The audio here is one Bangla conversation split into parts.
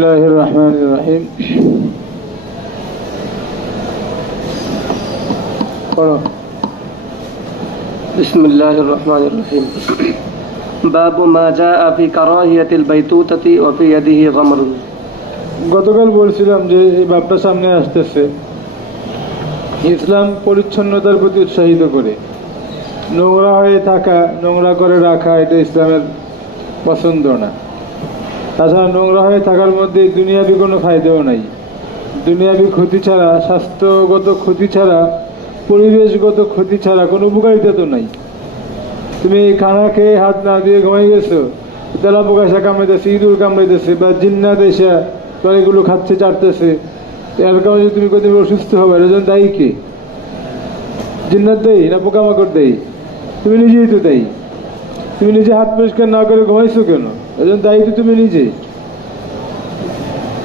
বিসমিল্লাহির রহমানির রহিম। পড়ো। বিসমিল্লাহির রহমানির রহিম। বাবু মা জাআ ফি কারাহিয়াতিল বাইতুতাতি ওয়া ফি ইয়াদিহি গামরুন। গতকাল বলছিলাম যে এই বাবটা সামনে আসতেছে। ইসলাম পরিচ্ছন্নতার প্রতি উৎসাহিত করে, নোংরা হয়ে থাকা, নোংরা করে রাখা এটা ইসলামের পছন্দ না। তাছাড়া নোংরা হয়ে থাকার মধ্যে দুনিয়াবি কোনো ফায়দাও নাই। দুনিয়াবি ক্ষতি ছাড়া, স্বাস্থ্যগত ক্ষতি ছাড়া, পরিবেশগত ক্ষতি ছাড়া কোনো উপকারিতা তো নাই। তুমি খানা খেয়ে হাত না দিয়ে ঘুমাই গেছো, তেলা পোকা এসে কামড়াইতেছে, ইঁদুর কামড়াইতেছে, বা জিন্নাত এসে এগুলো খাচ্ছে, চাটতেছে, এর কারণে তুমি কোথাও অসুস্থ হবে, এর জন্য দায়ী কে? জিন্নাত দেয় না পোকামাকড় দেয়? তুমি নিজেই তো দায়ী। তুমি নিজে হাত পরিষ্কার না করে ঘুমাইছো কেন? এর জন্য দায়ী তো তুমি নিজে।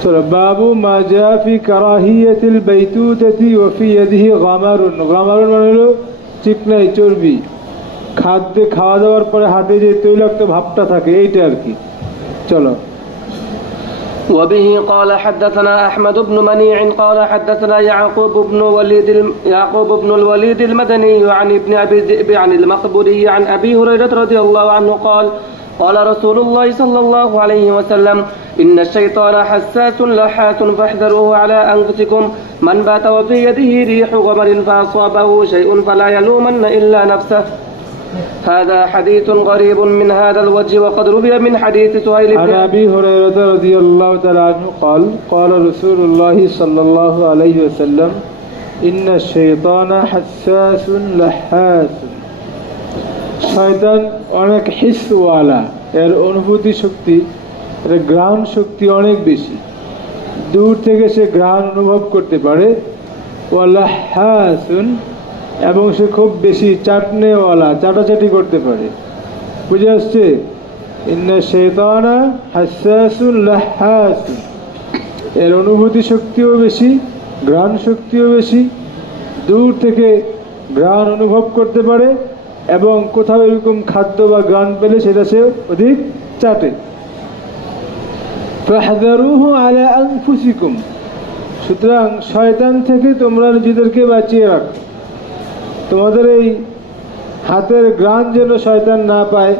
চলো, বাবু মা জাআ ফি কারাহিয়াতিল বাইতুতাতি ওয়া ফি ইয়াদিহি গামারুন। গামারুন মানে হলো চিকনাই, চর্বি। খাদ্যে খাওয়া দাওয়ার পরে হাতে যে তৈলাক্ত ভাবটা থাকে, এইটা আর কি। চলো। وبه قال حدثنا أحمد بن منيع قال حدثنا يعقوب بن الوليد المدني عن ابن أبي ذئب عن المقبوري عن أبي هريرة رضي الله عنه قال قال رسول الله صلى الله عليه وسلم إن الشيطان حساس لحاس فاحذروه على أنفسكم من بات وفي يده ريح غمر فأصابه شيء فلا يلومن إلا نفسه. هذا حديث غريب من هذا الوجه وقد روي من حديث سهيل بن عن أبي هريرة رضي الله تعالى عنه قال قال رسول الله صلى الله عليه وسلم إن الشيطان حساس لحاس। শয়তান অনেক হিসওয়ালা, এর অনুভূতি শক্তি, এর ঘ্রাণ শক্তি অনেক বেশি। দূর থেকে সে ঘ্রাণ অনুভব করতে পারে। ওয়ালাহাসুন, এবং সে খুব বেশি চাটনেওয়ালা, চাটাচাটি করতে পারে। বুঝে আসছে? ইন্না শাইতানা হাসসাসুন লাহাসুন, এর অনুভূতি শক্তিও বেশি, ঘ্রাণ শক্তিও বেশি। দূর থেকে ঘ্রাণ অনুভব করতে পারে এবং কোথাও এরকম খাদ্য বা ঘ্রাণ পেলে সেটা সে অধিক চাটে। ফাহযারুহু আলা আনফুসিকুম, সুতরাং শয়তান থেকে তোমরা নিজেদেরকে বাঁচিয়ে রাখো। তোমাদের এই হাতের ঘ্রাণ যেন শয়তান না পায়,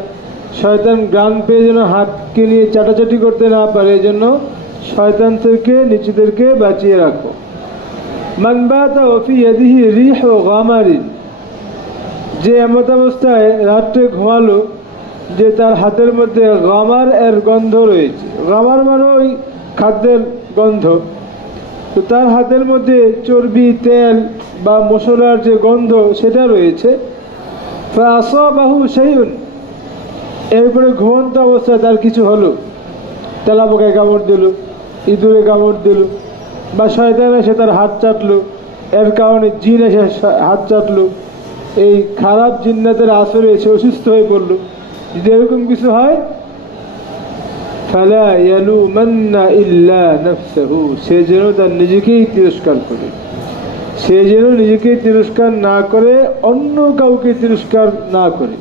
শয়তান ঘ্রাণ পেয়ে যেন হাতকে নিয়ে চাটাচাটি করতে না পারে, এই জন্য শয়তান থেকে নিজেদেরকে বাঁচিয়ে রাখো। মান বাতা ওয়া ফি ইয়াদিহি রিহু গামারিন, যে এমত অবস্থায় রাত্রে ঘুমালো যে তার হাতের মধ্যে গামার এর গন্ধ রয়েছে। গামার মানে ওই খাদ্যের গন্ধ। তো তার হাতের মধ্যে চর্বি, তেল বা মশলার যে গন্ধ সেটা রয়েছে। ফাআসাবাহু শাইউন, এরপরে ঘুমন্ত অবস্থায় তার কিছু হলো, তেলাপোকায় কামড় দিল, ইঁদুরে কামড় দিল, বা শয়তান এসে তার হাত চাটলো, এর কারণে জিন এসে হাত চাটলো, এই খারাপ জিন্নাতের আসরে এসে অসুস্থ হয়ে পড়লো, যদি এরকম কিছু হয়, ফালা ইয়ালুমান্না ইল্লা নাফসাহু, সে যেন তার নিজেকেই তিরস্কার করে। সে যেন নিজেকেই তিরস্কার না করে, অন্য কাউকে তিরস্কার না করে,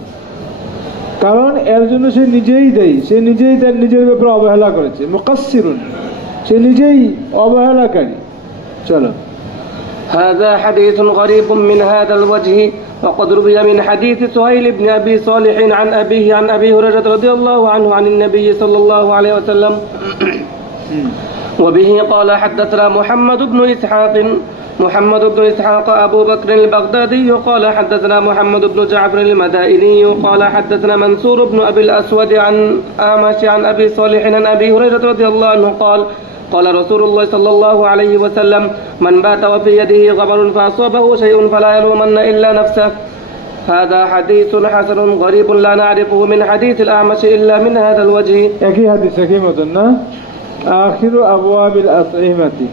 কারণ এর জন্য সে নিজেই দায়ী। সে নিজেই তার নিজের ব্যাপারে অবহেলা করেছে, মুকাসসিরুন, সে নিজেই অবহেলাকারী। চলো। هذا حديث غريب من هذا الوجه وقد روي من حديث سهيل بن أبي صالح عن أبيه عن أبي هريرة رضي الله عنه عن النبي صلى الله عليه وسلم. وبه قال حدثنا محمد بن إسحاق أبو بكر البغدادي قال حدثنا محمد بن جعفر المدائني قال حدثنا منصور بن أبي الأسود عن أعمش عن أبي صالح عن أبي هريرة رضي الله عنه قال قال رسول الله صلى الله عليه وسلم من بات وفي يده غبر فأصابه شيء فلا يلومن إلا نفسه. هذا حديث حسن غريب لا نعرفه من حديث الأعمش إلا من هذا الوجه. একই হাদিস, একই মতন না? আখিরু আবওয়াবিল আতঈমাতি,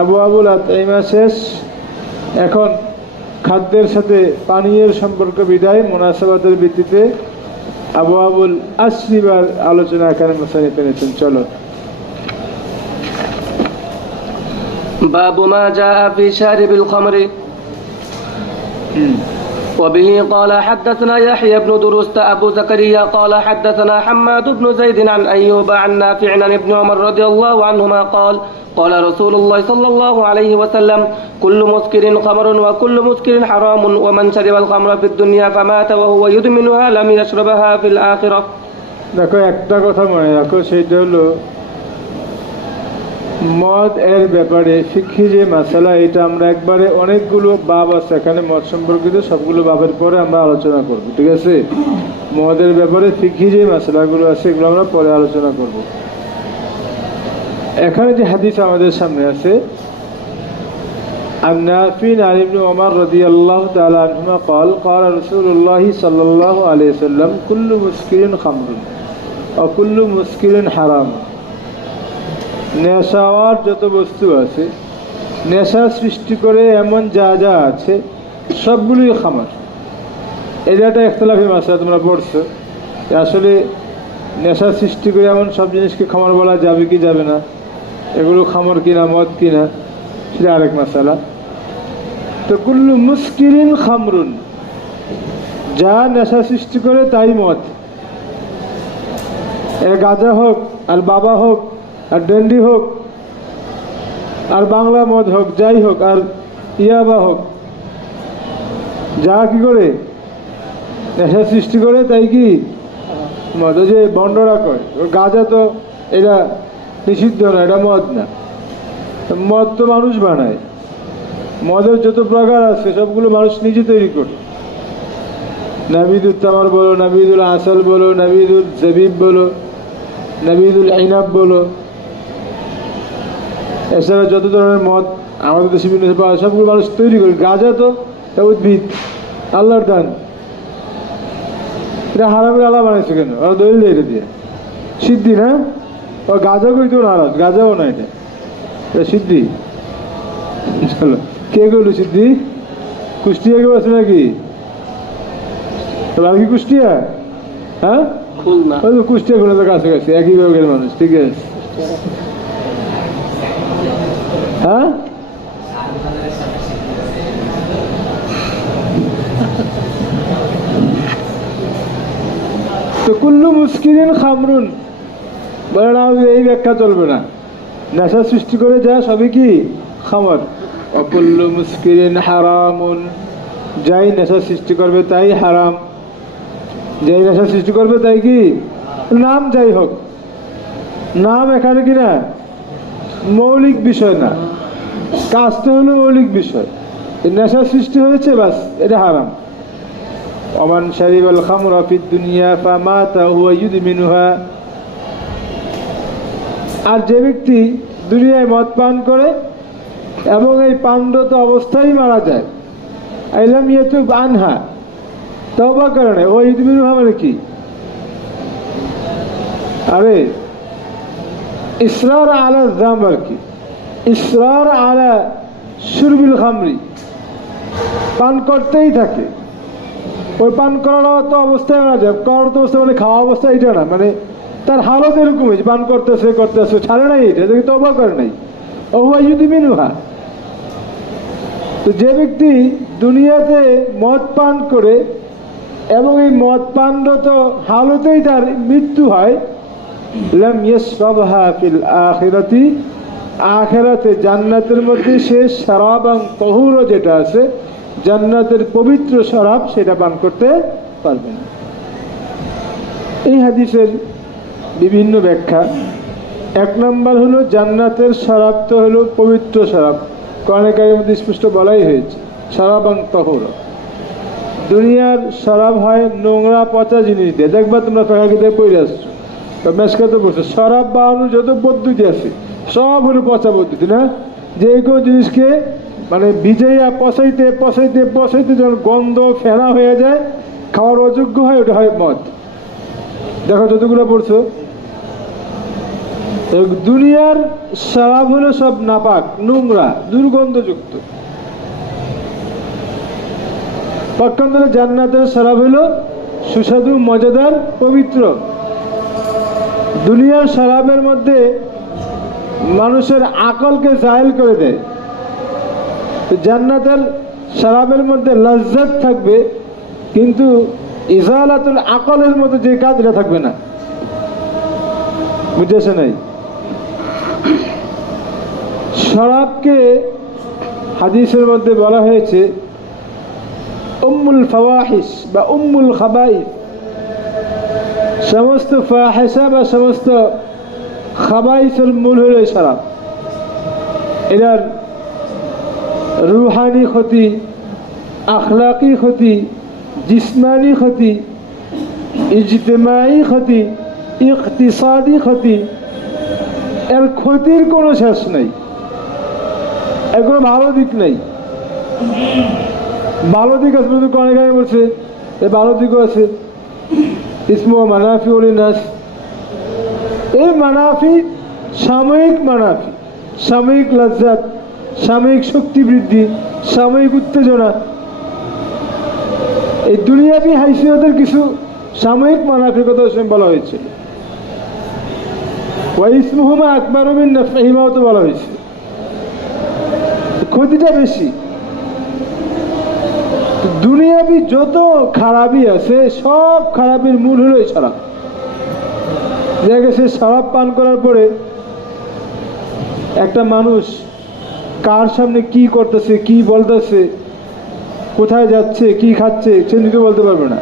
আবওয়াবুল আতঈমা শেষ। এখন খাদ্যের সাথে পানীয়ের সম্পর্ক বিদায়, মুনাসাবাতের ভিত্তিতে আবওয়াবুল আশরিবার আলোচনা এখানে মুসান্নিফ এনেছেন। চলো। باب ما جاء في شارب الخمر. وبه قال حدثنا يحيى بن درست أبو زكريا قال حدثنا حماد بن زيد عن أيوب عن نافع عن ابن عمر رضي الله عنهما قال قال رسول الله صلى الله عليه وسلم كل مسكر خمر وكل مسكر حرام ومن شرب الخمر في الدنيا فمات وهو يدمنها لم يشربها في الآخرة. দেখো একটা কথা মনে রাখো, সেটা হলো মদ এর ব্যাপারে ফিকহি যে মাসালা, এটা আমরা একবারে অনেকগুলো বাব আছে এখানে মদ সম্পর্কিত, সবগুলো বাবের পরে আমরা আলোচনা করব, ঠিক আছে? মদের ব্যাপারে ফিকহি যে মাসালাগুলো আছে এগুলো আমরা পরে আলোচনা করব। এখানে যে হাদিস আমাদের সামনে আছে, عن نافع عن ابن عمر رضي الله تعالى عنهما قال قال رسول الله صلى الله عليه وسلم كل مسكر خمر وكل مسكر حرام. নেশাওয়ার যত বস্তু আছে, নেশা সৃষ্টি করে এমন যা যা আছে সবগুলোই খামার। এটা একটা ইখতিলাফি মাসলা, তোমরা পড়ছো আসলে নেশা সৃষ্টি করে এমন সব জিনিসকে খামার বলা যাবে কি যাবে না, এগুলো খামার কিনা মদ কিনা সেটা আরেক মাসালা। তো কুল্লু মুস্কিরিন খামরুন, যা নেশা সৃষ্টি করে তাই মদ, গাঁজা হোক আর বাবা হোক আর ডেন্ডি হোক আর বাংলা মদ হোক, যাই হোক, আর ইয়াবা হোক, যা কি করে নেশা সৃষ্টি করে তাই কি মদ। ওই যে বন্ডরা কয় গাঁজা তো এটা নিষিদ্ধ না, এটা মদ না, মদ তো মানুষ বানায়। মদের যত প্রকার আছে সবগুলো মানুষ নিজে তৈরি করে, নাবিদুল তামার বলো, নাবিদুল আসল বলো, নাবিদুল জবিব বলো, নাবিদুল আইনাব বলো, এছাড়া যত ধরনের মদ আমাদের দেশে বিভিন্ন পাওয়া সবগুলো মানুষ তৈরি করে। গাঁজা তো উদ্ভিদ, আল্লাহর দান, এটা হারামের আলা বানাইছে কেন? ওরা দলিল দেয় এটা দিয়ে সিদ্ধি না, ও গাঁজা কইতো নারাজ, গাঁজাও না, এটা সিদ্ধি। চলো, কে কইল সিদ্ধি? কুষ্টিয়া কেউ আছে নাকি? আর কি কুষ্টিয়া? হ্যাঁ, কুষ্টিয়া খুলনা তো কাছাকাছি, একই বিভাগের মানুষ, ঠিক আছে। হ্যাঁ, তো কুল্লু মুস্কিরিন খামরুন বলে না, এই ব্যাখ্যা চলবে না। নেশা সৃষ্টি করে যা সবই কি খামর। অকুল্লু মুস্কিরিন হারামুন, যাই নেশা সৃষ্টি করবে তাই হারাম, যাই নেশা সৃষ্টি করবে তাই কি, নাম যাই হোক, নাম এখানে কিনা মৌলিক বিষয় না, কাজটা হলো মৌলিক বিষয়। নেশা সৃষ্টি হয়েছে বাস, এটা হারাম। ওমান শারিবাল খামরা ফিদ দুনিয়া ফামাতা হুয়া ইউদমিনুহা, আর যে ব্যক্তি দুনিয়ায় মদ পান করে এবং এই পানরত অবস্থায় মারা যায়, আইলাম ইয়াতুব আনহা, তওবা করে না, ও ইউদমিনুহা মানে কি? আরে ইসরার আলা যাম আর কি, ইসরার আলা শুরবিল খামরি, পান করতেই থাকে। ওই পান করার তো অবস্থায় মারা যায়, করার তো অবস্থা মানে খাওয়া অবস্থা এটা না, মানে তার হালত এরকম হয়েছে, পান করতেছে করতেছে, ছাড়ে নাই, এটা দেখে তওবা করে নাই, ও ইউদমিনুহা। তো যে ব্যক্তি দুনিয়াতে মদ পান করে এবং এই মদ পানরত হালতেই তার মৃত্যু হয়, লাম ইয়াশরাবহা ফিল আখিরাতি, আখিরাতে জান্নাতের মধ্যে সে শরাবান তাহুর যেটা আছে, জান্নাতের পবিত্র শরাব, সেটা পান করতে পারবে না। এই হাদিসের বিভিন্ন ব্যাখ্যা। এক নম্বর হলো জান্নাতের শরাব তো হলো পবিত্র শরাব, কোরআনে কারিমের মধ্যে স্পষ্ট বলাই হয়েছে শরাবান তাহুর। দুনিয়ার শরাব হয় নোংরা পচা জিনিস দিয়ে, দেখবা তোমরা ফেকাকিতে পড়ে আসছো, মেসকাতে পড়ছো, শরাব বানানোর যত পদ্ধতি আছে সব হলো পচা পদ্ধতি না, যে কোনো জিনিসকে মানে ভিজাইয়া পচাইতে পচাইতে পচাইতে যখন গন্ধ ফেনা হয়ে যায়, খাওয়ার অযোগ্য হয়, ওটা হয় মদ। দেখো যতগুলো পড়ছো, দুনিয়ার শরাব হলো সব নাপাক, নোংরা, দুর্গন্ধযুক্ত। পক্ষান্তরে জান্নাতের শরাব হলো সুস্বাদু, মজাদার, পবিত্র। দুনিয়ার শরাবের মধ্যে মানুষের আকলকে জায়েল করে দেয়, জান্নাতের শরাবের মধ্যে লজ্জত থাকবে, কিন্তু ইজালাতুল আকলের মতো যে কাজ এটা থাকবে না। বুঝেছে নাই? শরাবকে হাদিসের মধ্যে বলা হয়েছে উম্মুল ফাওয়াহিশ বা উম্মুল খাবাইস, সমস্ত ফাহিশা বা সমস্ত খাবাইসের মূল হলো শরাব। এটার রুহানি ক্ষতি, আখলাকি ক্ষতি, জিসমানি ক্ষতি, ইজতিমাই ক্ষতি, ইকতিসাদি ক্ষতি, এর ক্ষতির কোনো শেষ নেই, এর কোনো ভালো দিক নেই। ভালো দিক আছে কিন্তু অনেক আগে বলছে এর ভালো দিকও আছে। ইসমু মানাফি নাস, এই মানাফি সাময়িক মানাফি, সাময়িক লজ্জাত, সাময়িক শক্তি বৃদ্ধি, সাময়িক উত্তেজনা, এই দুনিয়াবি হাইসিয়তের কিছু সাময়িক মানাফির কথা বলা হয়েছে। ওয়াইসমুহুমা আকবারু মিন নাফইহিমাও তো বলা হয়েছে, ক্ষতিটা বেশি। দুনিয়াবি যত খারাপই আছে সব খারাপের মূল হলো এই শরাব। দেখা গেছে শরাব পান করার পরে একটা মানুষ কার সামনে কি করতেছে, কি বলতেছে, কোথায় যাচ্ছে, কি খাচ্ছে, সে নিজে বলতে পারবে না।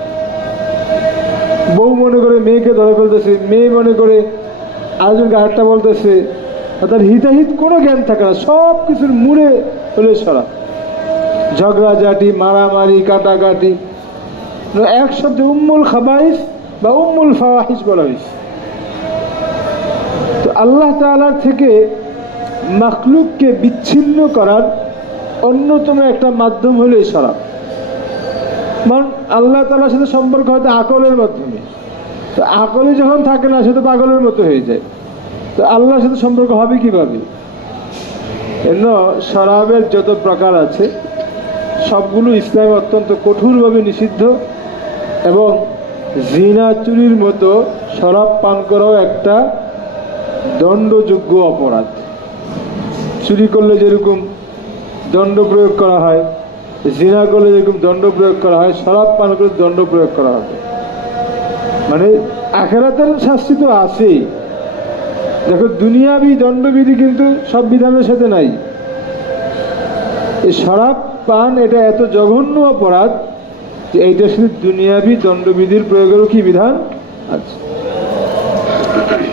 বউ মনে করে মেয়েকে ধরে ফেলতেছে, মেয়ে মনে করে আরেকজনকে আরেকটা বলতেছে, তার হিতাহিত কোনো জ্ঞান থাকে না। সব কিছুর মূলে হলো শরাব। ঝগড়াঝাটি, মারামারি, কাটাকাটি, এক শব্দে উম্মুল খাবাইস বা উম্মুল ফাওয়াহিশ বলা হয়েছে। তো আল্লাহ তাআলার থেকে মাখলুককে বিচ্ছিন্ন করার অন্যতম একটা মাধ্যম হলো এই শরাব। কারণ আল্লাহ তাআলার সাথে সম্পর্ক হয়তো আকলের মাধ্যমে, তো আকলে যখন থাকে না সে তো পাগলের মতো হয়ে যায়। তো আল্লাহর সাথে সম্পর্ক হবে কিভাবে? এজন্য শরাবের যত প্রকার আছে সবগুলো ইসলামে অত্যন্ত কঠোরভাবে নিষিদ্ধ, এবং জিনা চুরির মতো শরাব পান করাও একটা দণ্ডযোগ্য অপরাধ। চুরি করলে যেরকম দণ্ড প্রয়োগ করা হয়, জিনা করলে যেরকম দণ্ড প্রয়োগ করা হয়, শরাব পান করলে দণ্ড প্রয়োগ করা হবে। মানে আখিরাতের শাস্তি তো আছেই। দেখো দুনিয়াবি দণ্ডবিধি কিন্তু সব বিধানের সাথে নাই। এই শরাব পান এটা এত জঘন্য অপরাধ যে এইটা শুধু দুনিয়াবি দণ্ডবিধির প্রয়োগেরও কি বিধান আছে।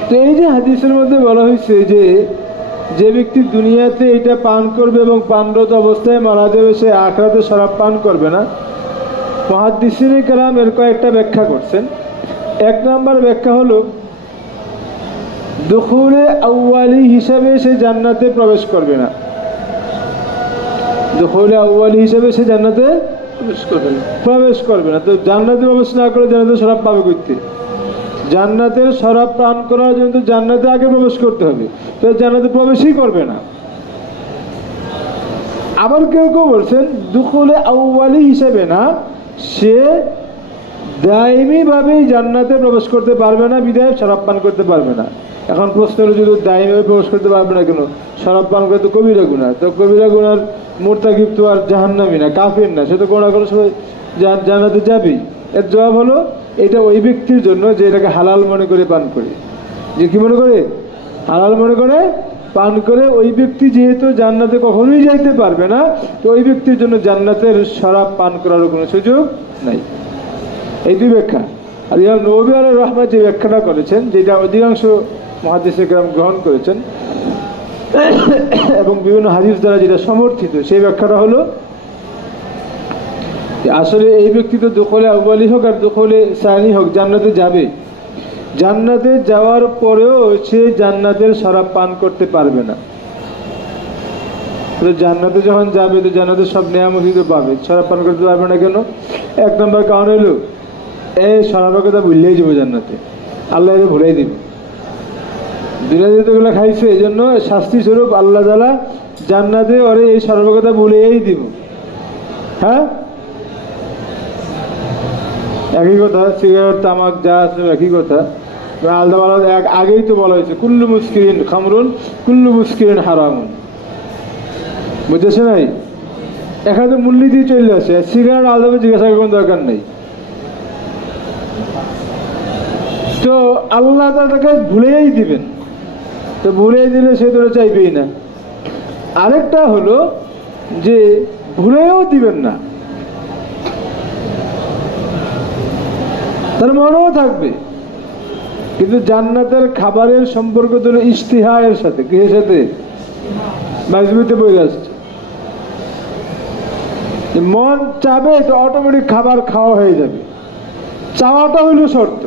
তো এই যে হাদিসের মধ্যে বলা হয়েছে যে যে ব্যক্তি দুনিয়াতে এটা পান করবে এবং পানরত অবস্থায় মারা যাবে, সে আখিরাতে শরাব পান করবে না। মুহাদ্দিসিনে কেরাম এর কয়েকটা ব্যাখ্যা করছেন। এক নম্বর ব্যাখ্যা হলো দুখুলে আউয়ালি হিসাবে সে জান্নাতে প্রবেশ করবে না। দুখুলে আউয়ালি হিসাবে সে জান্নাতে প্রবেশ করবে না। তো জান্নাতে প্রবেশ না করে জান্নাতে শরাব পাবে করতে? জান্নাতের শরাব পান করার জন্য তো জান্নাতে আগে প্রবেশ করতে হবে, তো জান্নাতে প্রবেশই করবে না। আবার কেউ কেউ বলছেন দুখুলে আউয়ালি হিসেবে না, সে দায়মি ভাবেই জান্নাতে প্রবেশ করতে পারবে না, বিদায় শরাব পান করতে পারবে না। এখন প্রশ্ন হলো যদি দায়মি ভাবে প্রবেশ করতে পারবে না কেন? শরাব পান করে তো কবিরা গুনাহ, তো কবিরা গুনার মুরতাকিব তো আর জাহান্নামী না, কাফির না, সে তো কোনো না কোনো সময় জান্নাতে যাবেই। এর জবাব হলো এটা ওই ব্যক্তির জন্য যে এটাকে হালাল মনে করে পান করে, যে কি মনে করে হালাল মনে করে পান করে। ওই ব্যক্তি যেহেতু জান্নাতে কখনোই যাইতে পারবে না, তো ওই ব্যক্তির জন্য জান্নাতের শরাব পান করারও কোনো সুযোগ নাই। এই দুই ব্যাখ্যা। আর ইমাম নববী আলাইহির রাহমাত যে ব্যাখ্যাটা করেছেন, যেটা অধিকাংশ মুহাদ্দিসে কেরাম গ্রহণ করেছেন এবং বিভিন্ন হাদিস দ্বারা যেটা সমর্থিত, সেই ব্যাখ্যাটা হলো আসলে এই ব্যক্তি তো দুখলে আউয়ালি হোক আর দুখলে সানি হোক জান্নাতে যাবে। জান্নাতে যাওয়ার পরেও সে জান্নাতের শরাব পান করতে পারবে না। তো জান্নাতে যখন যাবে তো জান্নাতের সব নিয়ামতই তো পাবে, শরাব পান করতে পারবে না কেন? এক নম্বর কারণ হলো এই শরাবের কথা ভুললেই যাবো জান্নাতে, আল্লাহ এদের ভুলেই দিবে। দুনিয়াতে তো এগুলো খাইছে, এই জন্য শাস্তি স্বরূপ আল্লাহ তাআলা জান্নাতে ওরে এই শরাবের কথা ভুলেই দিব। হ্যাঁ, একই কথা, সিগারেট তামাক যা আছে একই কথা। আলাদা আলাদা আগেই তো বলা হয়েছে কুল্লু মুস্কিরিন খামরুন কুল্লু মুস্কিরিন হারামুন। বুঝেছে নাই? এখানে তো মূল্য দিয়ে চলে আসে। সিগারেট আলাদা জিজ্ঞাসা করার কোনো দরকার নেই, তো আল্লাহ তাকে ভুলেই দিবেন, তো ভুলেই দিলে সে তো চাইবেই না। আরেকটা হলো যে ভুলেও দিবেন না, তার মনেও থাকবে, কিন্তু জান্নাতের খাবারের সম্পর্ক তো ইশতিহায়ের সাথে, কিসের সাথে? মাজমুতে বই আসছে মন চাবে তো অটোমেটিক খাবার খাওয়া হয়ে যাবে। চাওয়াটা হইল শর্ত,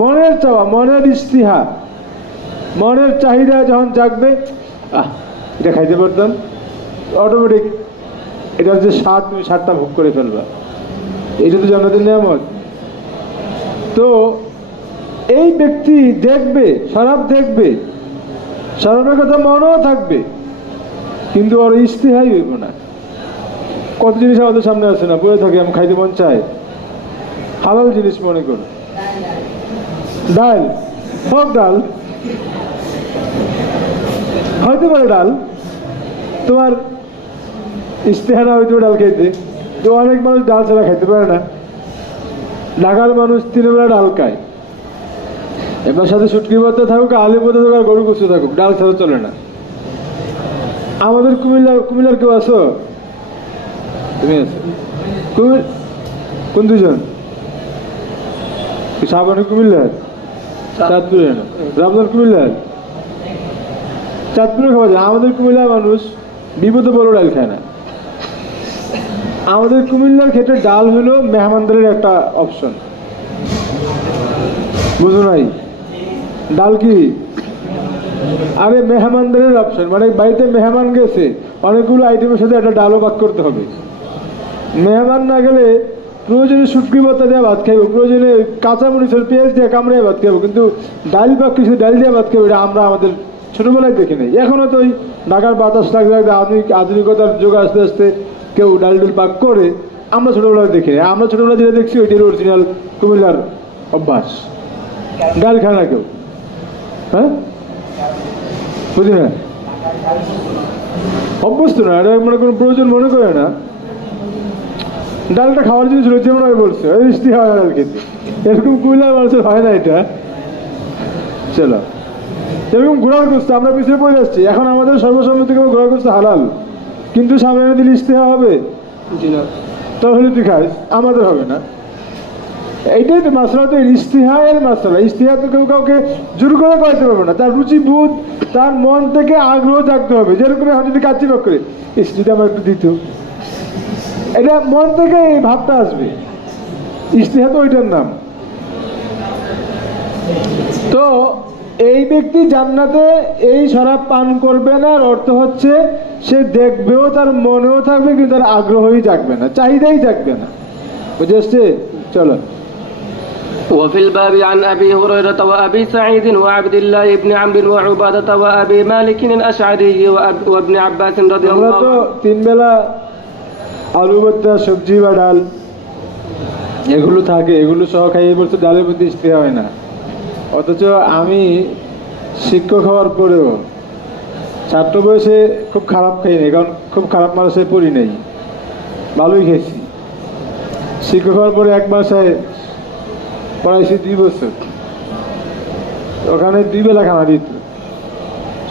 মনের চাওয়া, মনের ইশতিহা, মনের চাহিদা যখন জাগবে, এটা খাইতে পারতাম, অটোমেটিক এটার যে স্বাদ, তুমি স্বাদটা ভোগ করে ফেলবা। এটা তো জান্নাতের নিয়ামত। তো এই ব্যক্তি দেখবে, শরাব দেখবে, শরাবের কথা মনেও থাকবে, কিন্তু ওর ইশতিহাই হইব না। কত জিনিস আমাদের সামনে আসে না, বলে থাকে আমি খাইতে মন চাই, হালাল জিনিস মনে করো, ডাল হোক, ডাল হইতে পারে, ডাল তোমার ইশতেহা না হইতে ডাল খাইতে, তো অনেক মানুষ ডাল ছাড়া খাইতে পারে না। ঢাকার মানুষ 3 বেলা ডাল খায়, এবার সাথে শুটকি ভর্তা থাকুক, আলু ভর্তা থাকুক, আর গরু গোস্ত থাকুক, ডাল ছাড়া চলে না। আমাদের কুমিল্লার কেউ আছো? তুমি আছো? কোন দুজন? সাবান কুমিল্লার, চাঁদপুরে না, রামজান কুমিল্লার, চাঁদপুরে খাওয়া যায়। আমাদের কুমিল্লার মানুষ বিপদে বড় ডাল খায় না। আমাদের কুমিল্লার ক্ষেত্রে ডাল হলো মেহমানদারের একটা অপশন, বুঝো নাই? ডাল কি? আরে মেহমানদারের অপশন, মানে বাড়িতে মেহমান গেছে, অনেকগুলো আইটেমের সাথে একটা ডালও ভাগ করতে হবে। মেহমান না গেলে প্রয়োজনে শুটকি ভর্তা দিয়ে ভাত খাইব, প্রয়োজনে কাঁচামরিচের পেঁয়াজ দিয়ে কামড়ে ভাত খাইব, কিন্তু ডাল বা কিছু ডাল দিয়ে ভাত খাইব, এটা আমরা আমাদের ছোটবেলায় দেখি নাই। এখনো তো ওই ঢাকার বাতাস লাগতে লাগতে আধুনিকতার যুগ আস্তে আস্তে কেউ ডাল ডুল পাক করে, আমরা ছোটবেলায় দেখি নাই। আমরা ছোটবেলায় যেটা দেখছি ওইটার অরিজিনাল কুমিল্লার অভ্যাস। ডাল খায় না কেউ, হ্যাঁ বুঝি না, অভ্যস্ত না, এটা মনে কোনো প্রয়োজন মনে করে না। ডালটা খাওয়ার জিনিস রয়েছে মনে হয়, বলছে ইশতিহা হয় ডাল খেতে, এরকম কুমিল্লার মানুষের হয় না এটা। চলো, এরকম ঘোড়ার গোস্ত আমরা পিছিয়ে পড়ে যাচ্ছি। এখন আমাদের সর্বসম্মতি থেকে ঘোড়ার গোস্ত হালাল, কিন্তু সামনে এনে দিলে ইশতিহা হবে, তাহলে তুই খাস, আমাদের হবে না। এইটাই তো মাসলা, তো ইশতিহায়ের মাসলা। ইশতিহা তো কেউ কাউকে জোর করে করাতে পারবে না, তার রুচি বোধ, তার মন থেকে আগ্রহ জাগতে হবে। যেরকম এখন যদি কাচ্চি পাক করে, যদি আমার একটু দিত, এটা মন থেকে এই ভাবটা আসবে। ইশতিহা তো ওইটার নাম। তো এই ব্যক্তি জান্নাতে এই শরাব পান করবে না, আর অর্থ হচ্ছে সে দেখবেও, তার মনেও থাকবে, কিন্তু তার আগ্রহই জাগবে না, চাহিদাই জাগবে না। বুঝে? চলো। وفي الباب عن أبي هريرة وأبي سعيد وعبد الله بن عمرو وعبادة وأبي مالك الأشعري وابن عباس رضي الله আমরা তো 3 বেলা আলু ভর্তা, সবজি বা ডাল এগুলো থাকে, এগুলো সহ খাইয়ে বলছে ডালের প্রতি ইশতিহা হয় না। অথচ আমি শিক্ষক হওয়ার পরেও ছাত্র বয়সে খুব খারাপ খাই নাই, কারণ খুব খারাপ মানুষে পড়ি নাই, ভালোই খেয়েছি। শিক্ষক হওয়ার পরে 1 মাসে পড়াইছি 2 বছর, ওখানে 2 বেলা খানা দিত।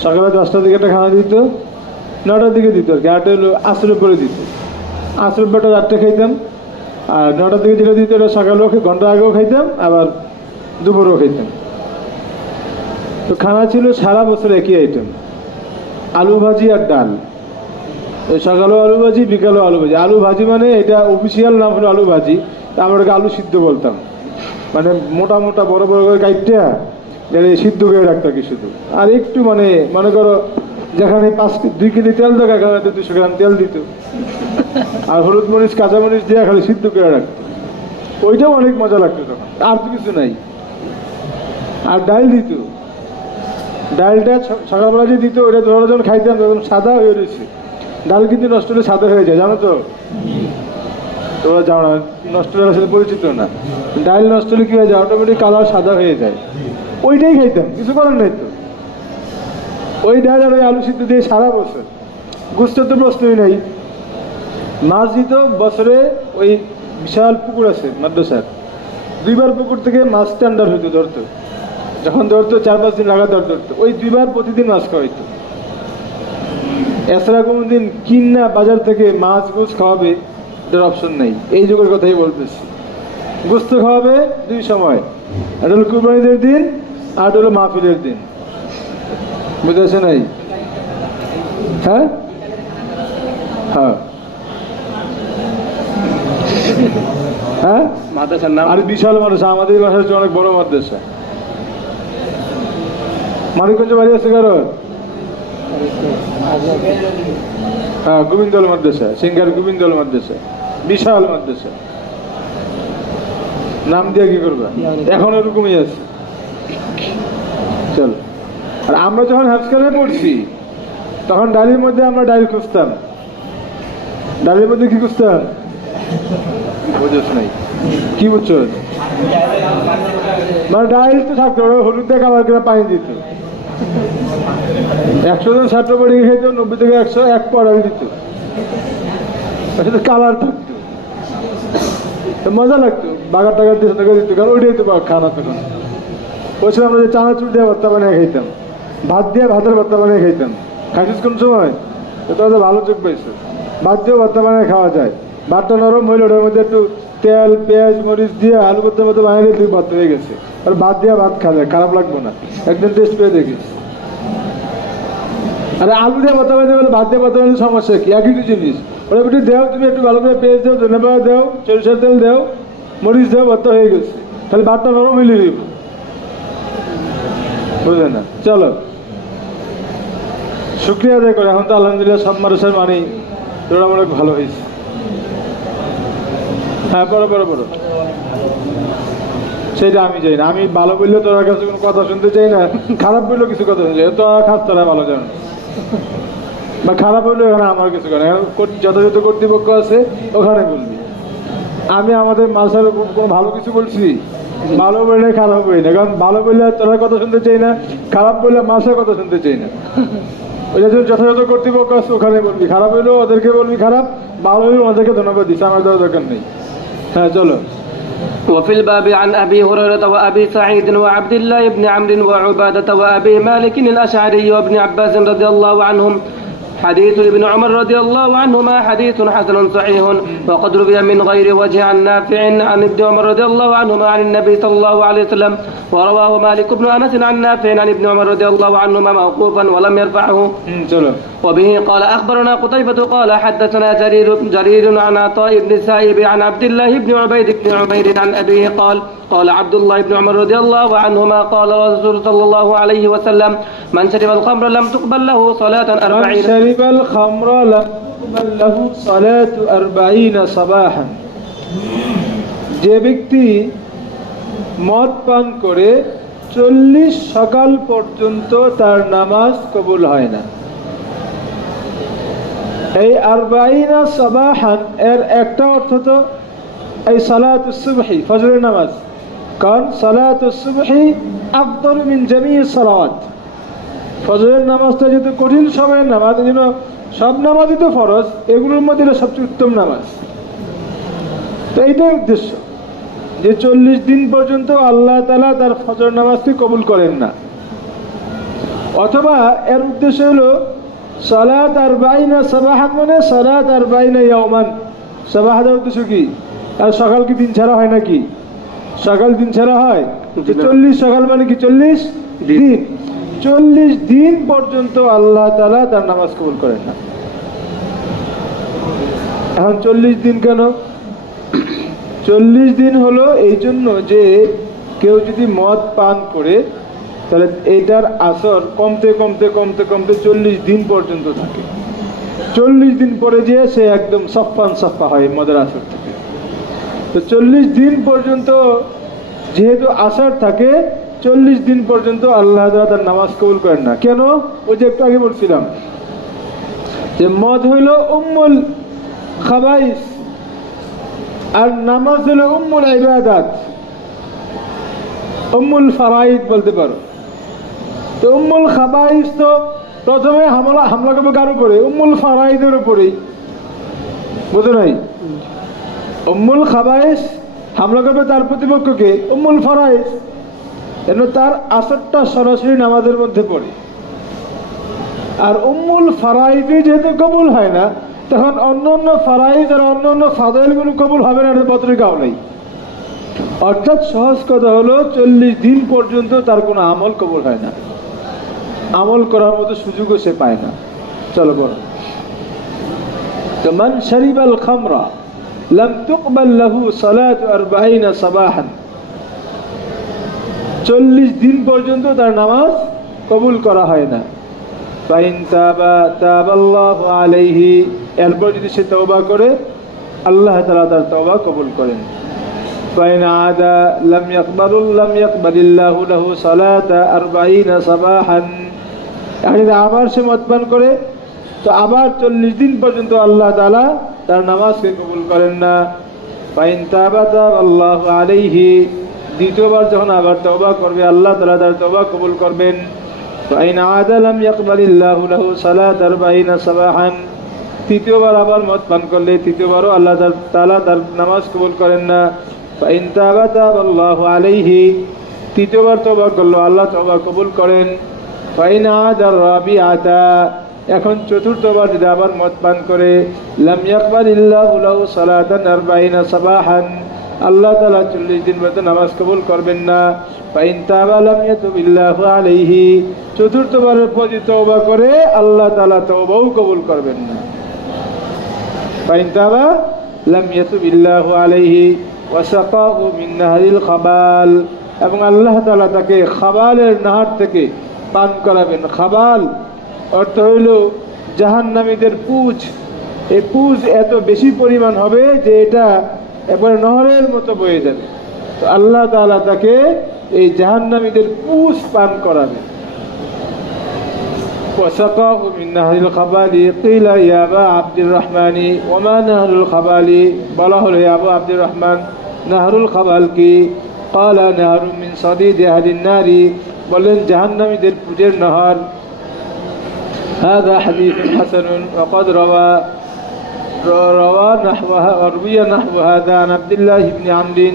সকালে 10টার দিকে একটা খানা দিত, 9টার দিকে দিত আর কি, 8 হলো আসরের পরে দিত। আসরের পরটা 4টে খাইতাম, আর 9টার দিকে যেটা দিত ওটা সকালেও ঘন্টা আগেও খাইতাম, আবার দুপুরেও খাইতাম। তো খানা ছিল সারা বছর একই আইটেম, আলু ভাজি আর ডাল। সকালেও আলু ভাজি, বিকালেও আলু ভাজি। আলু ভাজি মানে এটা অফিসিয়াল নাম হলো আলু ভাজি, তা আমরা ওটাকে আলু সিদ্ধ বলতাম। মানে মোটা মোটা বড় বড় করে কাইটটা সিদ্ধ করে রাখতো কি শুধু। আর একটু মানে মনে করো যেখানে 2 কেজি তেল দরকার, এখানে 200 গ্রাম তেল দিত, আর হলুদ মরিচ কাঁচা মরিচ দিয়ে খালি সিদ্ধ করে রাখতো। ওইটাও অনেক মজা লাগতো তখন, আর তো কিছু নাই। আর ডাল দিত, ডালটা সকালবেলা যে দিত ওটা ধরো যখন খাইতাম তখন সাদা হয়ে রয়েছে। ডাল কিন্তু নষ্ট হলে সাদা হয়ে যায়, জানো তো? তোমরা জানো না, নষ্ট হওয়ার সাথে পরিচিত না। ডাল নষ্ট হলে কি হয়ে যায়, অটোমেটিক কালার সাদা হয়ে যায়। ওইটাই খাইতাম, কিছু করার নাই তো। ওই ডাল আর ওই আলু সিদ্ধ দিয়ে সারা বছর। গোস্তের তো প্রশ্নই নাই। মাছ দিত বছরে, ওই বিশাল পুকুর আছে মাদ্রাসার, দুইবার পুকুর থেকে মাছ স্ট্যান্ডার্ড হইতো, ধরতো, যখন ধরতো 4-5 দিন লাগাতার ধরতো, ওই দুইবার প্রতিদিন মাছ খাওয়াইতো। এছাড়া কোনোদিন কিনা বাজার থেকে মাছ গোছ খাওয়াবে এটার অপশন নেই। এই যুগের কথাই বলতেছি। গোস্ত খাওয়াবে 2 সময়, এটা হলো কুরবানিদের দিন আর এটা হলো মাহফিলের দিন। বুঝেছে নাই? হ্যাঁ হ্যাঁ হ্যাঁ মাদ্রাসার নাম আর বিশাল মাদ্রাসা, আমাদের বাসা হচ্ছে অনেক বড় মাদ্রাসা। মানিকগঞ্জ বাড়ি আছে কারো? হ্যাঁ, গোবিন্দল মাদ্রাসা, সিঙ্গার গোবিন্দল মাদ্রাসা, বিশাল মাদ্রাসা। নাম দিয়ে কি করবা, এখন ওরকমই আছে। চল, আর আমরা যখন হাফস্কারে পড়ছি তখন ডালির মধ্যে আমরা ডাইল খুঁজতাম। ডালির মধ্যে কি খুঁজতাম? বুঝছ নাই? কি বুঝছো? মানে ডাইল তো থাকতো, ওরা হলুদ দিয়ে কালার করে পানি দিত। 100 জন ছাত্র পড়ে খেত, 90 থেকে 100 এক পড়াই দিত, কালার থাকতো, মজা লাগতো। বাগার টাকার দিয়ে দিত, কারণ ওইটাই তো খানা তখন। বলছিল আমরা যে চানাচুর দিয়ে ভর্তা বানিয়ে খাইতাম, ভাত দিয়ে ভাতের ভর্তা বানিয়ে খাইতাম। খাইছিস কোন সময়? এটা ভালো চোখ পাইছো। ভাত দিয়েও ভর্তা বানিয়ে খাওয়া যায়। ভাতটা নরম হইলে ওটার মধ্যে একটু তেল, পেঁয়াজ, মরিচ দিয়ে আলু ভর্তার মতো বানিয়ে তুই ভাত হয়ে গেছে। আর ভাত দিয়ে ভাত খাওয়া যায়, খারাপ লাগবে না। একদিন টেস্ট পেয়ে দেখিস। আরে আলু দিয়ে ভর্তা বানিয়ে বলে ভাত দিয়ে ভর্তা বানিয়ে সমস্যা কি? একই তো জিনিস। ওটা একটু দেও, তুমি একটু ভালো করে পেঁয়াজ দেও, ধনে পাতা দেও, সরিষার তেল দেও, মরিচ দেও, ভর্তা হয়ে গেছে। তাহলে ভাতটা নরম হইলে দিব, বুঝলেন না? চলো, শুক্রিয়া আদায় করে। এখন তো আলহামদুলিল্লাহ সব মানুষের মানি তুলনামূলক ভালো হয়েছে। হ্যাঁ, বড় বড় বড়, সেটা আমি চাই না। আমি ভালো বললেও তোর কাছে কোনো কথা শুনতে চাই না, খারাপ বললেও কিছু কথা শুনতে চাই। তো খাস তোরা ভালো জানো, বা খারাপ হইলেও এখানে আমার কিছু করে না। যথাযথ কর্তৃপক্ষ আছে, ওখানে বলবি। আমি আমাদের মাসার কোনো ভালো কিছু বলছি? ভালো বললে খারাপ বলি না, কারণ ভালো বললে তোরা কথা শুনতে চাই না, খারাপ বললে মাসার কথা শুনতে চাই না। ওইটা যদি যথাযথ কর্তৃপক্ষ আছে ওখানে বলবি। খারাপ হইলেও ওদেরকে বলবি খারাপ, ভালো হইলেও ওদেরকে ধন্যবাদ দিচ্ছি, আমার দেওয়ার দরকার নেই। হ্যাঁ, চলো। وفي الباب عن أبي هريرة وأبي سعيد وعبد الله بن عمرو وعبادة وأبي مالك الأشعري وابن عباس رضي الله عنهم حديث ابن عمر رضي الله عنهما حديث حسن صحيح، وقد روي من غير وجه عن نافع عن ابن عمر رضي الله عنهما عن النبي صلى الله عليه وسلم، ورواه مالك بن أنس عن نافع عن ابن عمر رضي الله عنهما موقوفا ولم يرفعه. وبه قال أخبرنا قتيبة قال حدثنا جرير عن عطاء بن السائب عن عبد الله بن عبيد بن عمير عن أبيه قال قال عبد الله بن عمر رضي الله عنهما قال رسول صلى الله عليه وسلم من شرب الخمر لم تقبل له صلاة 40 شرب الخمر لم تقبل له صلاة 40 صباحا। যে ব্যক্তি মদ পান করে 40 সকাল পর্যন্ত তার নামাজ কবুল হয় না। এই 40 সাবাহান এর একটা অর্থ তো এই সালাতুস সুবহি, ফজরের নামাজ। কারণ সালাতুস সুবহি আফদল মিন জামিই সালাওয়াত। ফজরের নামাজটা যেহেতু কঠিন সময়ের নামাজ, এই জন্য সব নামাজই তো ফরজ, এগুলোর মধ্যে এটা সবচেয়ে উত্তম নামাজ। তো এইটাই উদ্দেশ্য, যে 40 দিন পর্যন্ত আল্লাহ তাআলা তার ফজর নামাজকে কবুল করেন না। অথবা এর উদ্দেশ্য হলো সালাত 40 সাবাহান, মানে সালাত 40 ইয়াওমান। সাবাহানের উদ্দেশ্য কি? আর সকাল কি দিন ছাড়া হয় নাকি? সকাল দিন ছাড়া হয়? 40 সকাল মানে কি 40 দিন। 40 দিন পর্যন্ত আল্লাহ তাআলা তার নামাজ কবুল করেন না। এখন 40 দিন কেন? 40 দিন হলো এই জন্য যে কেউ যদি মদ পান করে তাহলে এইটার আসর কমতে কমতে কমতে কমতে 40 দিন পর্যন্ত থাকে। 40 দিন পরে যে সে একদম সফা হয় মদের আসর থেকে। তো 40 দিন পর্যন্ত যেহেতু আসর থাকে, 40 দিন পর্যন্ত আল্লাহ তাআলা তার নামাজ কবুল করেন না। কেন? ওই যে একটু আগে বলছিলাম যে মদ হইল উম্মুল খাবাইস, আর নামাজ হল উম্মুল ইবাদাত, উম্মুল ফারাইদ বলতে পারো। তো উম্মুল খাবাইস তো প্রথমে হামলা করবে কার উপরে? উম্মুল ফারাইদের উপরেই, বুঝো নাই? উম্মুল খাবাইস হামলা করবে তার প্রতিপক্ষকে উম্মুল ফারাইজ, যেন তার আসরটা সরাসরি নামাজের মধ্যে পড়ে। আর উম্মুল ফারাইজে যেহেতু কবুল হয় না, তখন অন্য অন্য ফারাইজ আর অন্য অন্য ফাদাইলগুলো কবুল হবে না, এটা পত্রিকাও নেই। অর্থাৎ সহজ কথা হলো 40 দিন পর্যন্ত তার কোনো আমল কবুল হয় না, আমল করার মতো সুযোগও সে পায় না। চলো বলো, তো মান শারিবাল খামরা লাম তুকবাল লাহু সালাতু 40 সাবাহান, 40 দিন পর্যন্ত তার নামাজ কবুল করা হয় না। ফাইন তাবা তাবাল্লাহু আলাইহি, এরপর যদি সে তওবা করে আল্লাহ তাআলা তার তওবা কবুল করেন। ফাইন আদা লাম ইয়াকবালিল্লাহু লাহু সালাতা 40 সাবাহান, আর যদি আবার সে মদ পান করে তো আবার 40 দিন পর্যন্ত আল্লাহ তাআলা তার নামাজকে কবুল করেন না। ফাইন তাবা তাবাল্লাহু আলাইহি, দ্বিতীয়বার যখন আবার তওবা করবে আল্লাহ তাআলা তার তওবা কবুল করবেন। ফাইন আদা লাম ইয়াকবালিল্লাহু লাহু সালাতা 40 সাবাহান, তৃতীয়বার আবার মদ পান করলে তৃতীয়বারও আল্লাহ তাআলা তার নামাজ কবুল করেন না। ফাইন তাবা তাবাল্লাহু আলাইহি, তৃতীয়বার তওবা করলো আল্লাহ তওবা কবুল করেন। ফাইন আদা রাবিআতা, এখন চতুর্থবার যদি আবার মদ পান করে লাম ইয়াকবালিল্লাহু লাহু সালাতান 40 সাবাহান, আল্লাহ তাআলা 40 দিন পর্যন্ত নামাজ কবুল করবেন না। ফাইন তাবা লাম ইয়াতুবিল্লাহু আলাইহি, চতুর্থবারের পর যদি তওবা করে আল্লাহ তাআলা তওবাও কবুল করবেন না। ফাইন তাবা লাম ইয়াতুবিল্লাহু আলাইহি ওয়া সাকাহু মিন নাহরিল খাবাল, এবং আল্লাহ তাআলা তাকে খাবালের নাহার থেকে পান করাবেন। খাবাল অর্থ হইল জাহান্নামীদের পুঁজ। এই পুঁজ এত বেশি পরিমাণ হবে যে এটা একবারে নহরের মতো বয়ে যাবে। তো আল্লাহ তাআলা তাকে এই জাহান্নামীদের পুঁজ পান করাবে। وسقاه من نهر الخبال قيل يا أبا عبد الرحمن وما نهر الخبال, বলা হলো يا أبا عبد الرحمن নাহরুল খাবাল কি? قال نهر من صديد أهل النار, বলেন জাহান্নামীদের পুজের নহর। هذا حديث حسن وقد روى نحو هذا عن عبد الله بن عمرو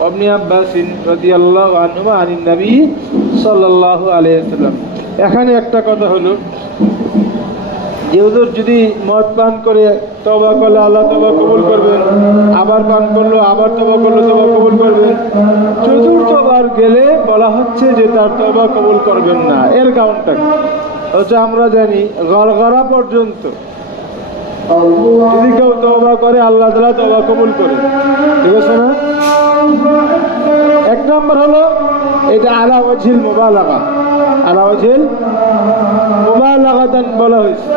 وابن عباس رضي الله عنهما عن النبي صلى الله عليه وسلم। এখানে একটা কথা হলো যে হুজুর যদি মদ পান করে তওবা করলে আল্লাহ তওবা কবুল করবেন, আবার পান করলো আবার তওবা করলো তওবা কবুল করবেন, চতুর্থবার গেলে বলা হচ্ছে যে তার তওবা কবুল করবেন না। এর কারণটা হচ্ছে আমরা জানি গরগরা পর্যন্ত যদি কেউ তওবা করে আল্লাহ তাআলা তওবা কবুল করে, ঠিক আছে না? এক নম্বর হলো এটা আলা ওয়াজহিল মুবালাগা, আলা ওয়াজহিল মুবালাগাতান বলা হয়েছে,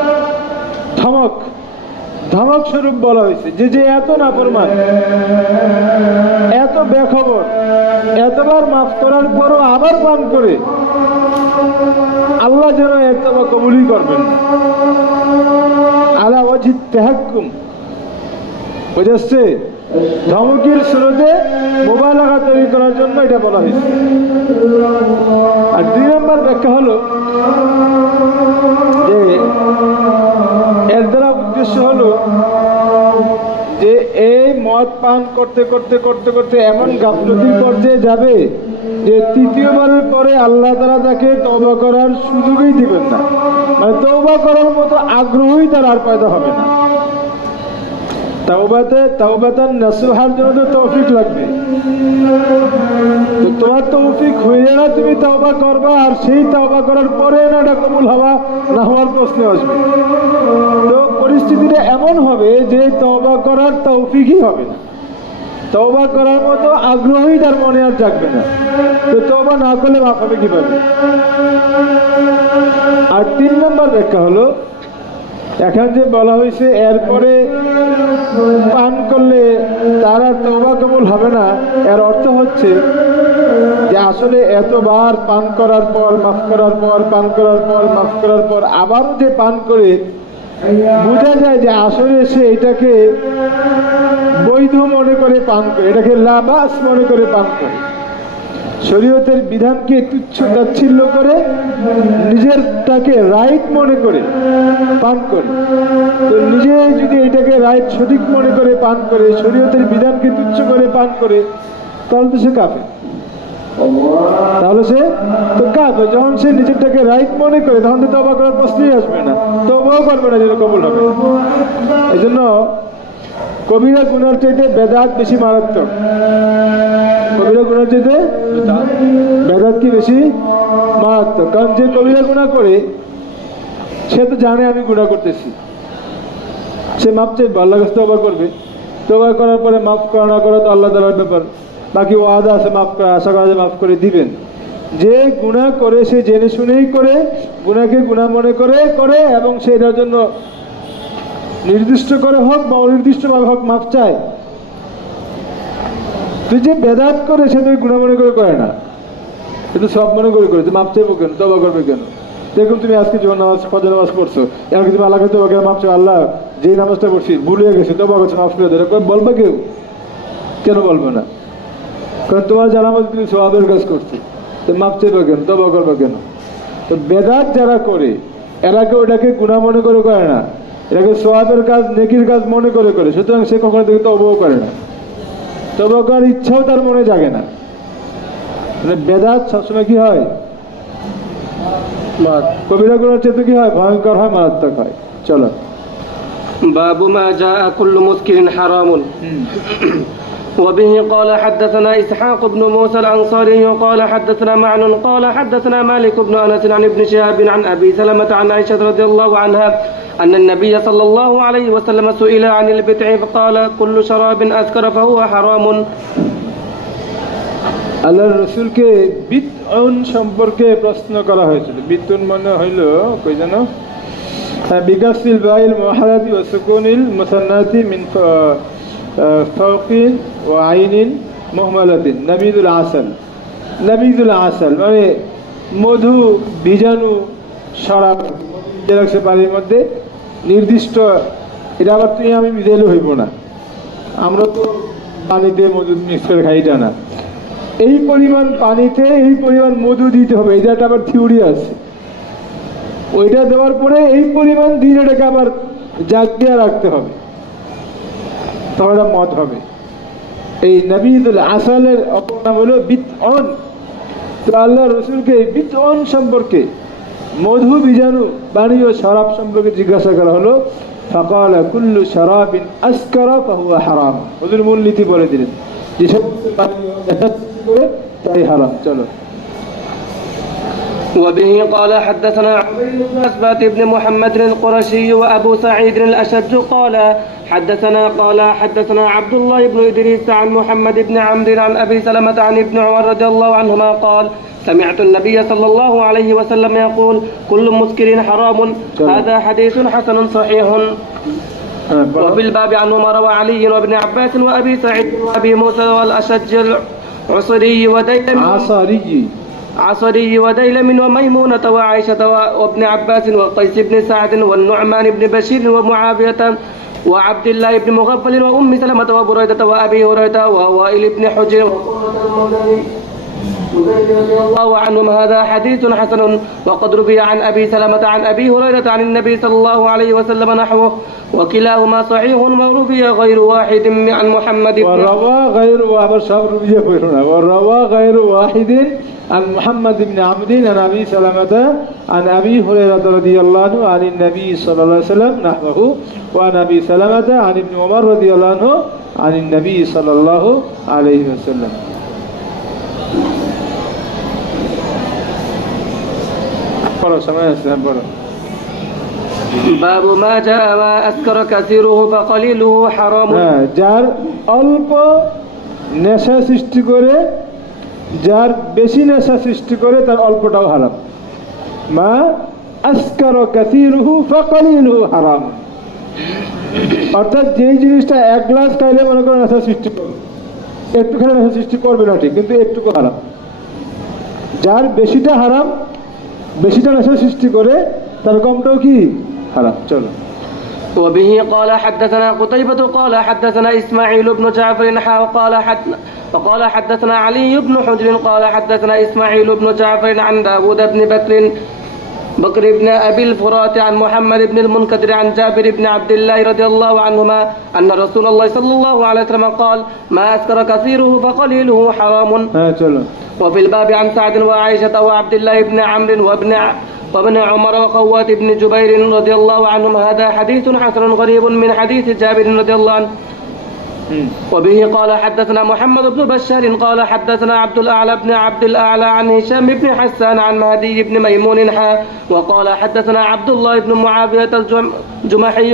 ধমক স্বরূপ বলা হয়েছে যে এত নাফরমান, এত বেখবর, এতবার মাফ করার পরও আবার পান করে আল্লাহ যেন এর তওবা কবুলই করবেন না। আলা ওয়াজহিত তাহাক্কুম, বুঝাচ্ছে ধমকির স্রোতে মুবালাগা তৈরি করার জন্য এটা বলা হয়েছে। আর 2 নম্বর ব্যাখ্যা হলো যে এর দ্বারা উদ্দেশ্য হলো যে এই মদ পান করতে করতে করতে করতে এমন গাফলতির পর্যায়ে যাবে যে তৃতীয়বারের পরে আল্লাহ তাআলা তাকে তওবা করার সুযোগই দিবেন না, মানে তওবা করার মতো আগ্রহই তার আর পয়দা হবে না। তাওবাতান নাসুহার জন্য তো তৌফিক লাগবে, তো তোমার তৌফিক হয়ে না তুমি তওবা করবা, আর সেই তওবা করার পরে না এটা কবুল হওয়া না হওয়ার প্রশ্ন আসবে। তো পরিস্থিতিটা এমন হবে যে তওবা করার তৌফিকই হবে না, তওবা করার মতো আগ্রহই তার মনে আর জাগবে না। তো তওবা না করলে মাফ হবে কিভাবে? আর 3 নম্বর ব্যাখ্যা হলো এখন যে বলা হয়েছে এরপরে পান করলে তার আর তওবা কবুল হবে না, এর অর্থ হচ্ছে যে আসলে এতবার পান করার পর মাফ করার পর পান করার পর মাফ করার পর আবারও যে পান করে বোঝা যায় যে আসলে সে এটাকে বৈধ মনে করে পান করে, এটাকে লাবাস মনে করে পান করে। শরীয়তের বিধানকে তুচ্ছ তাচ্ছিল্য করে নিজেরটাকে রাইট মনে করে পান করে, তো নিজে যদি এটাকে রাইট সঠিক মনে করে পান করে, শরীয়তের বিধানকে তুচ্ছ করে পান করে, তাহলে তো সে কাফের। তাহলে সে তো কাফের। যখন সে নিজেরটাকে রাইট মনে করে তখন তো তওবা করার প্রশ্নই আসবে না, তওবাও করবে না, যেটা কবুল হবে। এই জন্য কবিরা গুনার চাইতে বেদাত বেশি মারাত্মক। কবিরা গুনার চাইতে বেদাত কি বেশি মারাত্মক? কারণ যে কবিরা গুনাহ করে সে তো জানে আমি গুনাহ করতেছি, সে মাপ চাইবে, আল্লাহর কাছে তওবা করবে। তওবা করার পরে মাফ করা না করা তো আল্লাহ তাআলার ব্যাপার, বাকি ওয়াদা আছে মাফ করা, আশা করা যায় মাফ করে দিবেন। যে গুনাহ করে সে জেনে শুনেই করে, গুনাহকে গুনাহ মনে করে এবং সে এটার জন্য নির্দিষ্ট করে হোক বা অনির্দিষ্টভাবে হোক মাফ চায়। তুই যে বেদাত করে সে তুই গুনাহ মনে করে না, কিন্তু সব মনে করে তুই মাফ চাইবো কেন, তওবা করবে কেন? দেখুন তুমি আজকে যখন নামাজ ফজর নামাজ পড়ছো, এমনকি তুমি আল্লাহকে তওবা করে মাফ চাও, আল্লাহ যেই নামাজটা পড়ছি ভুলে গেছি, তওবা করছো, মাফ করে দেয়, বলবা কেউ? কেন বলবো না? কারণ তোমার জানা মতো তুমি সওয়াবের কাজ করছো, তো মাফ চাইবে কেন, তওবা করবে কেন? তো বেদাত যারা করে এরাকে ওটাকে গুনাহ মনে করে না, এটাকে সওয়াবের কাজ নেকির কাজ মনে করে, সুতরাং সে কখনো থেকে তওবাও করে না, তওবা করার ইচ্ছাও তার মনে জাগে না। মানে বেদাত সবসময় কি হয়? কবিরা গুনার চেয়ে কি হয়? ভয়ঙ্কর হয়, মারাত্মক হয়। চলো। باب ما جاء كل مسكر حرام. وبه قال حدثنا إسحاق بن موسى الأنصاري قال حدثنا معن قال حدثنا مالك بن أنس عن ابن شهاب عن أبي سلمة عن عائشة رضي الله عنها أن النبي صلى الله عليه وسلم سئل عن البدع فقال كل شراب أسكر فهو حرام. আল্লাহর রাসূলকে বিদআন সম্পর্কে প্রশ্ন করা হয়েছিল। বিদআন মানে হইল কই জানো? বিকাসিল বাইল মুহাদাদি ওয়া সুকুনিল মুসান্নাতি মিন ফাওকিন ওয়া আইনিন মুহমালাতিন নাবিদুল আসল। নাবিদুল আসল মানে মধু, বীজাণু, শরাব যে রাখছে পানির মধ্যে নির্দিষ্ট, এটা আবার তুই আমি মিলাইলে হইব না, আমরা তো পানিতে মধু মিক্স করে খাই, এটা না। এই পরিমাণ পানিতে এই পরিমাণ মধু দিতে হবে, এটা আবার থিওরি আছে। ওইটা দেওয়ার পরে এই পরিমাণ দিন এটাকে আবার জাগিয়ে রাখতে হবে, তাহলে মদ হবে। এই নবীদুল আসলের অপর নাম হলো বিদআন। তো আল্লাহ রসুলকে বিদআন সম্পর্কে, মধু, বীজাণু, পানীয় শরাব সম্পর্কে জিজ্ঞাসা করা হলো। ফাকাল কুল্লু শারাবিন আসকারা ফাহুয়া হারাম। হুজুর মূলনীতি বলে দিলেন, যেসব পানীয় তাই হারাম। চলো। وبه قال حدثنا عبيد بن أسبات بن محمد القرشي وأبو سعيد الأشج قال حدثنا عبد الله بن إدريس عن محمد بن عمرو عن أبي سلمة عن ابن عمر رضي الله عنهما قال سمعت النبي صلى الله عليه وسلم يقول كل مسكر حرام. هذا حديث حسن صحيح. وفي الباب عن عمر وعلي وابن عباس وأبي سعيد وأبي موسى والأشج العصري وديلم وميمونة وعائشة وابن عباس وقيس بن سعد والنعمان بن بشير ومعاوية وعبد الله بن مغفل وأم سلمة وبريدة وأبي هريرة ووائل بن حجر رضي الله عنهم. هذا حديث حسن. وقد روي عن أبي سلمة عن أبي هريرة عن النبي صلى الله عليه وسلم نحوه وكلاهما صحيح. وروي غير واحد عن محمد وروى غير واحد عن محمد بن عمرو عن أبي سلمة عن أبي هريرة رضي الله عنه عن النبي صلى الله عليه وسلم نحوه وعن أبي سلمة عن ابن عمر رضي الله عنه عن النبي صلى الله عليه وسلم. باب ما جاء ما أسكر كثيره فقليله حرام. যার অল্প নেশা সৃষ্টি করে, যার বেশি নেশা সৃষ্টি করে, তার অল্পটাও হারাম। মা আসকার কাসীরুহু ফাকালিলুহু হারাম। অর্থাৎ যেই জিনিসটা এক গ্লাস খাইলে মনে করো নেশা সৃষ্টি করবে, একটুখানি নেশা সৃষ্টি করবে না ঠিক, কিন্তু একটুকু হারাম। যার বেশিটা হারাম, বেশিটা নেশা সৃষ্টি করে, তার কমটাও কি হারাম। চলো। وبه قال حدثنا قتيبة قال حدثنا إسماعيل بن جعفر وقال حدثنا علي بن حجر قال حدثنا إسماعيل بن جعفر عن داود بن بكر بن أبي الفرات عن محمد بن المنكدر عن جابر بن عبد الله رضي الله عنهما أن رسول الله صلى الله عليه وسلم قال ما أسكر كثيره فقليله حرام. হ্যাঁ চলো। وفي الباب عن سعد وعائشة وعبد الله بن عمرو وابن عمر وخوات بن جبير رضي الله عنهم. هذا حديث حسن غريب من حديث جابر رضي الله عنه. وبه قال حدثنا محمد بن بشار قال حدثنا عبد الأعلى بن عبد الأعلى عن هشام بن حسان عن مهدي بن ميمون وقال حدثنا عبد الله بن معاوية الجمحي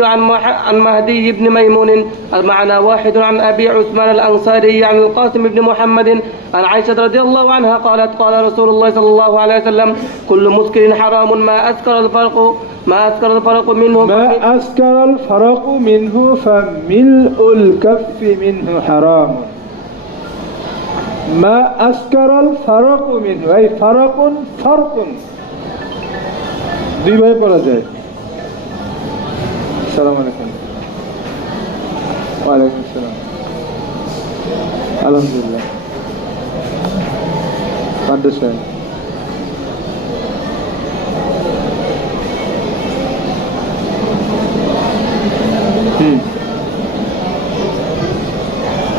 عن مهدي بن ميمون. المعنى واحد. عن أبي عثمان الأنصاري عن القاسم بن محمد عن عائشة رضي الله عنها قالت قال رسول الله صلى الله عليه وسلم كل مسكر حرام ما أسكر الفرق منه ما أسكر الفرق منه فملء الكف منه حرام. ما أسكر الفرق منه أي فرق দুই ভাবে পড়া যায়। আসসালামু আলাইকুম। ওয়ালাইকুম আসসালাম। আলহামদুলিল্লাহ। মাদ্রাসা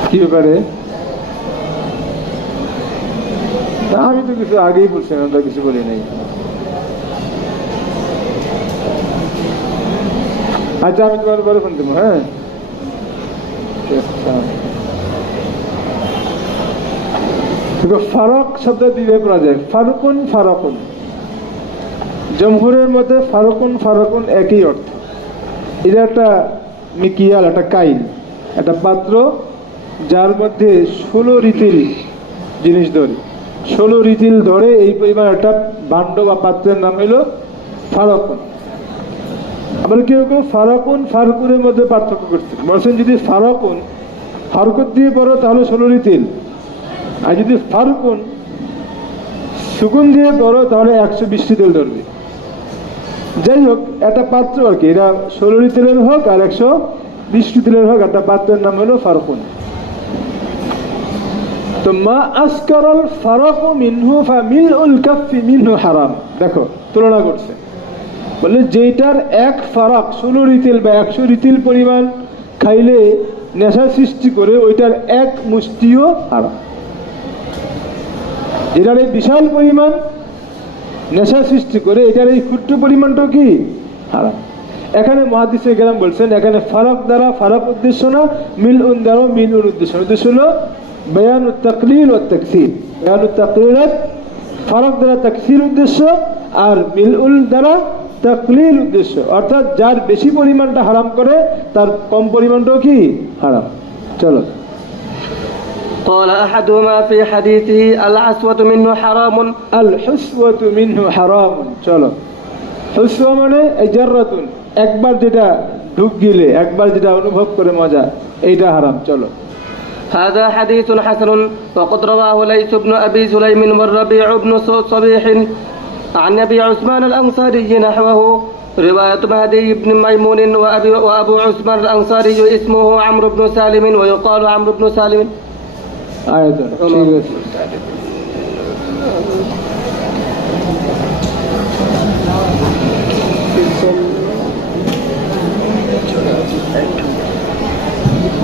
কি ব্যাপারে? আমি তো কিছু আগেই বলছিলাম, আমরা কিছু বলি নাই। আচ্ছা আমি তোমার পরে ফোন দেবো। হ্যাঁ ফারক শব্দ দুইভাবে পড়া যায়। ফারকুন জমহুরের মধ্যে ফারকুন একই অর্থ। এটা একটা মিকিয়াল, একটা কাইল, একটা পাত্র যার মধ্যে 16 রিতিল জিনিস ধরে, 16 রিতিল ধরে এই পরিমাণ একটা ভাণ্ড বা পাত্রের নাম হলো ফারকুন। আবার কেউ কেউ ফারকুনের মধ্যে পার্থক্য করছে, বলছেন যদি ফারকুন দিয়ে পড়ো তাহলে 16 রিতিল, আর যদি ফারকুন সুকুন দিয়ে পড়ো তাহলে 120 রিতিল ধরবে। যাই হোক, একটা পাত্র আর কি, এটা 16 রিতিলের হোক আর 120 রিতিলের হোক, একটা পাত্রের নাম হলো ফারকুন। তো মা আসকারাল ফারাকু মিনহু ফামিলউল কাফি মিনহু হারাম। দেখো তুলনা করছে, বলে যেটার এক ফারাক 16 রিতিল বা 100 রিতিল পরিমাণ খাইলে নেশা সৃষ্টি করে, ওইটার এক মুষ্টিও হারাম। এটার এই বিশাল পরিমাণ নেশা সৃষ্টি করে, এটার এই ক্ষুদ্র পরিমাণটাও কি হারাম। এখানে মুহাদ্দিসে কেরাম বলছেন, এখানে ফারাক দ্বারা ফারাক উদ্দেশ্য না, মিলউন দ্বারা মিলউন উদ্দেশ্য। উদ্দেশ্য হলো বায়ানুত তাকলিল ওয়া তাকসীর। বায়ানুত তাকলিল ফারাক দ্বারা তাকসীর উদ্দেশ্য, আর মিলউল দ্বারা তাকলিল উদ্দেশ্য, অর্থাৎ যার বেশি পরিমাণটা হারাম করে তার কম পরিমাণটাও কি হারাম। চলো। قال أحدهما في حديثه العسوة منه حرام الحسوة منه حرام। চলো। হুসওয়া মানে জাররাতুন, একবার যেটা ঢুক গিলে, একবার যেটা অনুভব করে মজা, এইটা হারাম। চলো। هذا حديث حسن وقد رواه ليث بن أبي سليم والربيع بن صبيح عن أبي عثمان الأنصاري نحوه. رواية مهدي بن ميمون وأبو عثمان الأنصاري اسمه عمرو بن سالم ويقال عمرو بن سالم. আয়াত ঠিক আছে।